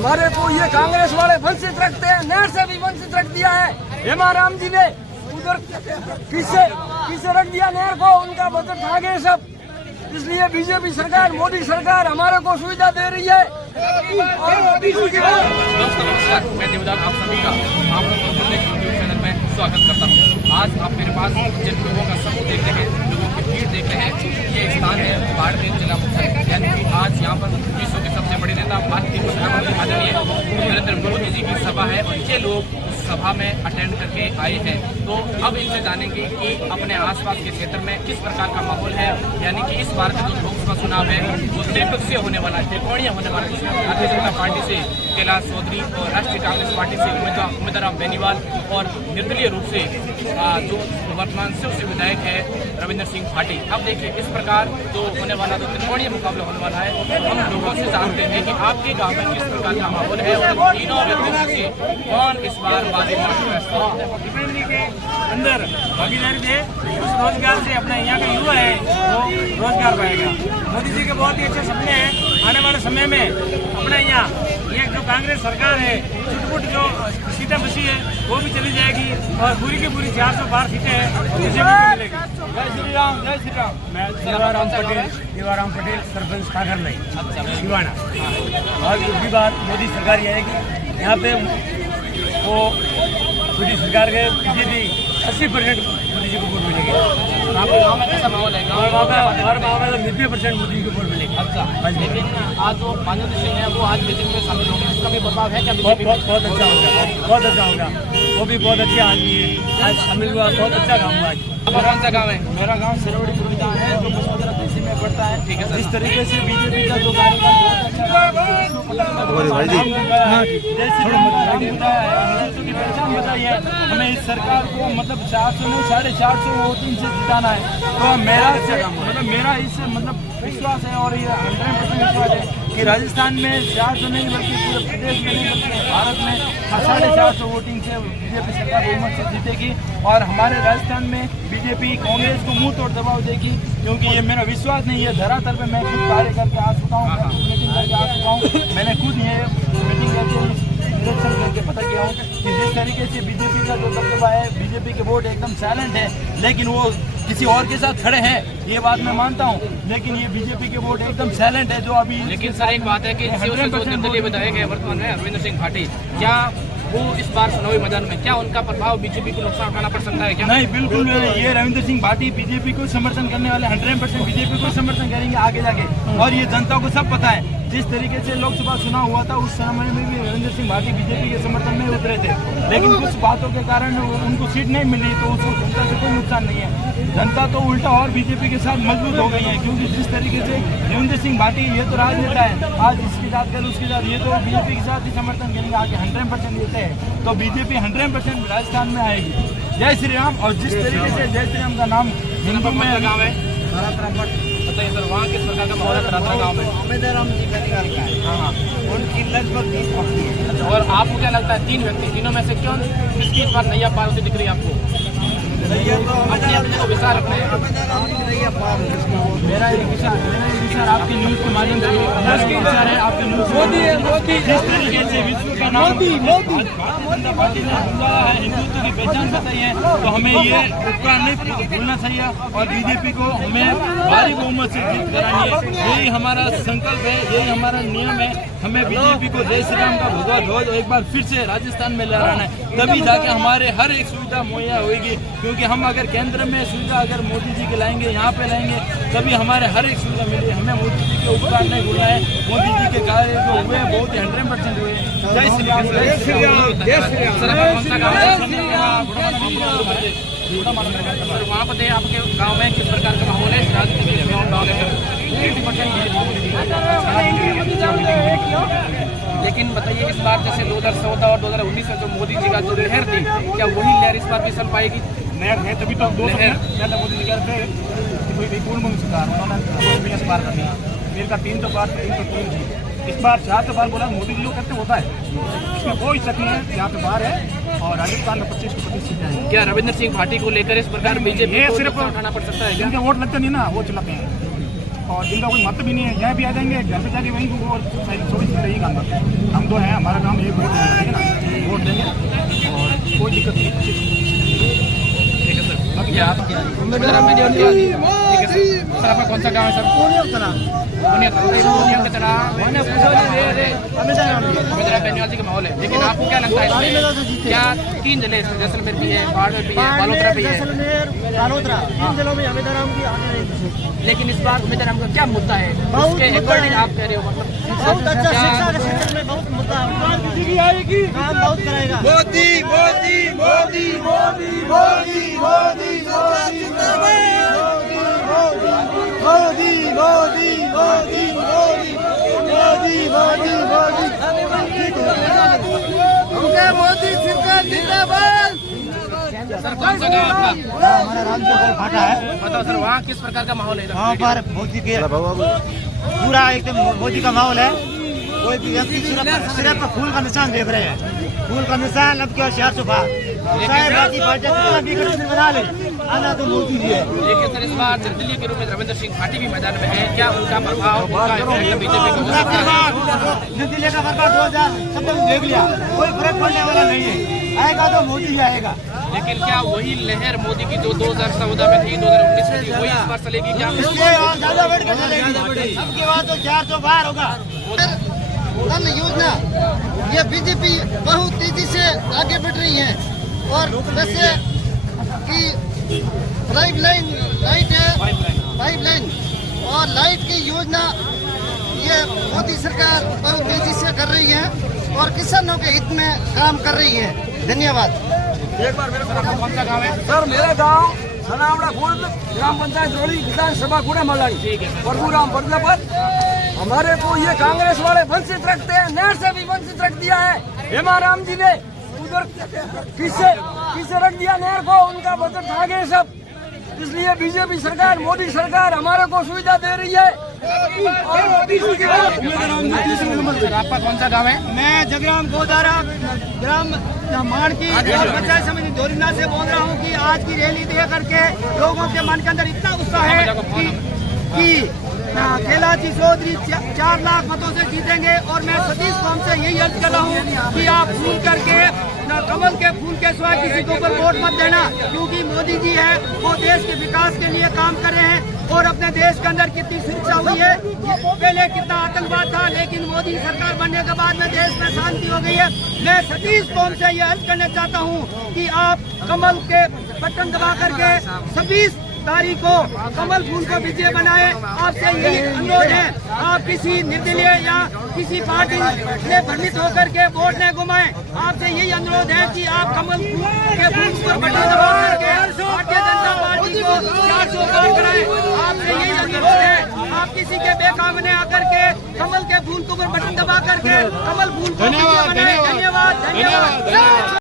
हमारे को ये कांग्रेस वाले वंचित रखते हैं, नहर से भी वंचित रख दिया है। हेमाराम जी ने उधर किसे रख दिया नहर को, उनका बजट खा गए सब। इसलिए बीजेपी सरकार, मोदी सरकार हमारे को सुविधा दे रही है। और मोदी जी के नमस्कार, मैं देवदास आप सभी का आप लोगों को यूट्यूब चैनल में स्वागत करता हूँ। आज आप मेरे पास जिन लोगों का समूह देख रहे हैं, लोगों की भीड़ देख रहे हैं, ये स्थान है बाड़मेर जिला मुख्यालय। यानी कि आज यहाँ पर विश्व के सबसे बड़े नेता भारतीय प्रधानमंत्री आदरणीय नरेंद्र मोदी जी की सभा है और ये लोग सभा में अटेंड करके आए हैं। तो अब इनसे जानेंगे कि अपने आसपास के क्षेत्र में किस प्रकार का माहौल है। यानी कि इस बार का जो लोकसभा चुनाव है वो त्रिपक्षीय होने वाला है, त्रिकोणीय होने वाला है। भारतीय जनता पार्टी से कैलाश चौधरी और राष्ट्रीय कांग्रेस पार्टी से उम्मीदवार बेनीवाल और निर्दलीय रूप से जो वर्तमान शिवसेना विधायक है रविंद्र सिंह भाटी। अब देखिए इस प्रकार जो होने वाला जो त्रिकोणीय मुकाबला होने वाला है, हम लोगों से जानते हैं कि आपके गांव में किस प्रकार का माहौल है और तीनों व्यक्तियों से कौन इस बार बाजी के अंदर भागीदारी दे, उस रोजगार से अपना यहाँ का युवा है वो रोजगार पाएगा। मोदी जी के बहुत ही अच्छे सपने हैं। आने वाले समय में अपने यहाँ ये जो कांग्रेस सरकार है, छुटपुट जो सीटें बची है वो भी चली जाएगी और पूरी की पूरी 400 बार सीटें हैं बीजेपी को मिलेगी। जय श्री राम, जय श्री राम। मैं देवाराम पटेल सरपंच कागरलाई शिवाना। और दूसरी बात मोदी सरकार ये आएगी, यहाँ पे वो मोदी सरकार के बीजेपी 80% मोदी जी को वोट मिलेंगे। आपके गाँव में कैसा माहौल है? हर गाँव में 90% मोदी जी को वोट मिलेंगे। अच्छा, लेकिन आज जो माननीय सिंह है वो आज बीजेपी में शामिल होंगे, इसका भी प्रभाव है क्या? बहुत अच्छा होगा, बहुत अच्छा होगा। वो भी बहुत अच्छे आदमी है, आज शामिल हुआ, बहुत अच्छा काम हुआ। आज आपका कौन सा गाँव है? मेरा गांव सिरोड़ी पुरविदा है, जो बसोदरा तहसील में पड़ता है। ठीक है सर। इस तरीके से बीजेपी का जो कार्यक्रम की पहचान बताई है, हमें इस सरकार को मतलब 400 नहीं 450 वोटिंग से जिताना है। तो मेरा इस विश्वास है और ये 100% विश्वास है कि राजस्थान में 400 नहीं बल्कि पूरे प्रदेश में नहीं बल्कि भारत में 450 वोटिंग से बीजेपी सरकार बहुमत से जीतेगी और हमारे राजस्थान में बीजेपी कांग्रेस को मुंह तोड़ दबाव देगी। क्योंकि ये मेरा विश्वास नहीं है, धरातल पे मैं खुद कार्य करके आ चुका हूँ, मीटिंग करके आ चुका हूँ। मैंने खुद ये मीटिंग करके इलेक्शन करके पता किया हूँ कि जिस तरीके से बीजेपी का जो दबदबा है, बीजेपी के वोट एकदम साइलेंट है, लेकिन वो किसी और के साथ खड़े हैं, ये बात मैं मानता हूँ। लेकिन ये बीजेपी के वोट एकदम साइलेंट है जो अभी। लेकिन सर एक बात है कि निर्दलीय विधायक है वर्तमान में रविंद्र सिंह भाटी, क्या वो इस बार चुनावी मैदान में क्या उनका प्रभाव बीजेपी को नुकसान उठाना पड़ सकता है क्या? नहीं, बिल्कुल ये रविंद्र सिंह भाटी बीजेपी को समर्थन करने वाले 100% बीजेपी को समर्थन करेंगे आगे जाके। और ये जनता को सब पता है, जिस तरीके से लोकसभा चुनाव हुआ था उस समय में भी रविंद्र सिंह भाटी बीजेपी के समर्थन में उतरे थे, लेकिन कुछ बातों के कारण उनको सीट नहीं मिली, तो उसको जनता से कोई नुकसान नहीं है। जनता तो उल्टा और बीजेपी के साथ मजबूत हो गई है, क्योंकि जिस तरीके से रविंद्र सिंह भाटी ये तो राजनेता है, आज इसके साथ कल उसके साथ, ये तो बीजेपी के साथ ही समर्थन करेंगे आगे 100% देते हैं। तो बीजेपी 100% राजस्थान में आएगी। जय श्री राम। और जिस तरीके से जय श्री राम का नाम हिंदू में गाँव है बताइए सर, वहाँ किस प्रकार का माहौल है तरातरा गाँव में? हाँ, उनकी लगभग 30 पक्की है। और आपको क्या लगता है तीन व्यक्ति, तीनों में से क्यों किसकी इस बार नैया पार होती दिख रही है आपको? अपने अपने को विचार रखना है। मेरा एक विचार आपकी न्यूज के माध्यम से विचार है, आपकी न्यूज मोदी है, मोदी जिस तरीके से विश्व का नाम मोदी जनता पार्टी ने बुलाया है, हिंदुत्व की पहचान बताई है, तो हमें ये उपकार नहीं भूलना चाहिए और बीजेपी को हमें भारी बहुमत से जीत करानी है। यही हमारा संकल्प है, यही हमारा नियम है। हमें बीजेपी को जय श्री राम का भगवा ध्वज एक बार फिर से राजस्थान में लहराना है, तभी जाके हमारे हर एक सुविधा मुहैया होगी। क्योंकि हम अगर केंद्र में सुविधा अगर मोदी जी के लाएंगे, यहाँ पे लाएंगे, तभी हमारे हर एक सुविधा मिलेगी। हमें मोदी जी के उपकार नहीं भूलना है, मोदी जी के कार्य जो हुए बहुत ही 100% हुए। जय श्री राम, जय श्री राम, जय श्री राम। सर वहाँ पर आपके गाँव में किस प्रकार का माहौल है? लेकिन बताइए इस बार जैसे 2014 और 2019 में जो मोदी जी का जो लहर थी, क्या वही लहर इस बार भी चल पाएगी? नहर है तभी तो मोदी जी कह रहे थे कि कोई पूर्ण सरकार उन्होंने इस बार कर दिया। मेरे का 3 तो बार 3 तो 3 थी, इस बार 4 तो बार बोला मोदी जी लोग करते होता है, इसमें कोई शक नहीं है। यहाँ पे बार है और राजस्थान में 25 को 25 सीटें हैं। क्या रविंद्र सिंह भाटी को लेकर इस प्रकार बीजेपी को सिर्फ उठाना पड़ सकता है क्या? जिनके वोट लगते नहीं ना वो चलाते हैं, और जिनका कोई मत भी नहीं है यहाँ भी आ जाएंगे, घर पे जाके वहीं वो 24 घंटे यही काम करते हैं। हम तो हैं, हमारा काम एक वोट देना, ठीक है ना, वोट देंगे और कोई दिक्कत नहीं। ठीक है सर, बाकी आप सर आपका कौन सा गाँव है सर? बेनीवाल का माहौल है, लेकिन आपको क्या लगता है इसमें क्या 3 जिले जैसलमेर भी है, बाड़मेर भी है, बालोतरा भी है, बालोतरा 3 जिलों में अमित राम की आने नहीं। लेकिन इस बार अमित राम का क्या मुद्दा है उसके अकॉर्डिंग आप कह रहे हो? मतलब बहुत अच्छा शिक्षा के क्षेत्र में बहुत मुद्दा है, काम बहुत करेगा। मोदी मोदी मोदी मोदी मोदी मोदी मोदी मोदी मोदी मोदी मोदी मोदी मोदी मोदी सरकार जिंदाबाद। सर कौन सा गाँव आपका? हमारा रामचंद्र फाटा है, बताओ सर, वहाँ किस प्रकार का माहौल है? वहाँ पर मोदी के पूरा एकदम मोदी का माहौल है। कोई भी व्यक्ति सिर पर फूल का निशान देख रहे हैं, फूल का निशान अब क्या 400 बार चाहे बाकी पार्टियां कितना भी गठबंधन बना ले, आना तो मोदी ही है। लेकिन सर इस बार निर्दलीय के रूप में रविंद्र सिंह भाटी भी मैदान में है, क्या उनका प्रभाव बीजेपी को हो सकता है? निर्दलीय का बर्बाद 2017 में देख लिया, कोई फर्क पड़ने वाला नहीं है, आएगा तो मोदी ही आएगा। लेकिन क्या वही लहर मोदी की जो 2014 में थी, 2019 में थी, वही इस बार चलेगी क्या? इसलिए और ज्यादा बढ़ के चलेगी, सबके बाद तो 400 बार होगा। धन योजना ये बीजेपी बहुत तेजी से आगे बढ़ रही है, और जैसे कि पाइपलाइन लाइट है, पाइपलाइन और लाइट की योजना ये मोदी सरकार बहुत तेजी से कर रही है और किसानों के हित में काम कर रही है। धन्यवाद। एक बार मेरे को कौन सा गाँव है? सर मेरा गांव सनावड़ा खुर्द, ग्राम पंचायत रोड़ी, किसान सभा कूड़ा मल्लारी, परगुराम बदले पर हमारे को ये कांग्रेस वाले वंचित रखते हैं, नहर से भी वंचित रख दिया है। हेमाराम जी ने उधर किसे रख दिया नहर को, उनका बजट खा गए सब। इसलिए बीजेपी सरकार, मोदी सरकार हमारे को सुविधा दे रही है। सर आपका कौन सा गाँव है? मैं जगराम गोदारा ग्राम माण की पंचायत समिति धोरीना से बोल रहा हूँ कि आज की रैली देख करके लोगों के मन के अंदर इतना उत्साह है कि कैलाश चौधरी 4 लाख मतों से जीतेंगे। और मैं सतीश कौम से यही अर्ज कर रहा हूँ कि आप फूल करके कमल के फूल के सिवा किसी के ऊपर वोट मत देना, क्योंकि मोदी जी है वो देश के विकास के लिए काम कर रहे हैं। और अपने देश के अंदर कितनी सुरक्षा हुई है, पहले कितना आतंकवाद था, लेकिन मोदी सरकार बनने के बाद में देश में शांति हो गई है। मैं सतीश कौम से यह अर्ज करना चाहता हूँ कि आप कमल के बटन दबा करके 26 तारीख को कमल फूल को विजय बनाए। आपसे यही अनुरोध है, आप किसी निर्दलीय या किसी पार्टी से भ्रमित होकर के वोट न घुमाएं। आपसे यही अनुरोध है कि आप कमल के फूल पर बटन दबा करके भारतीय जनता पार्टी को 400 पार कराएं। आपसे यही अनुरोध है, आप किसी के बेकाम में आकर के कमल के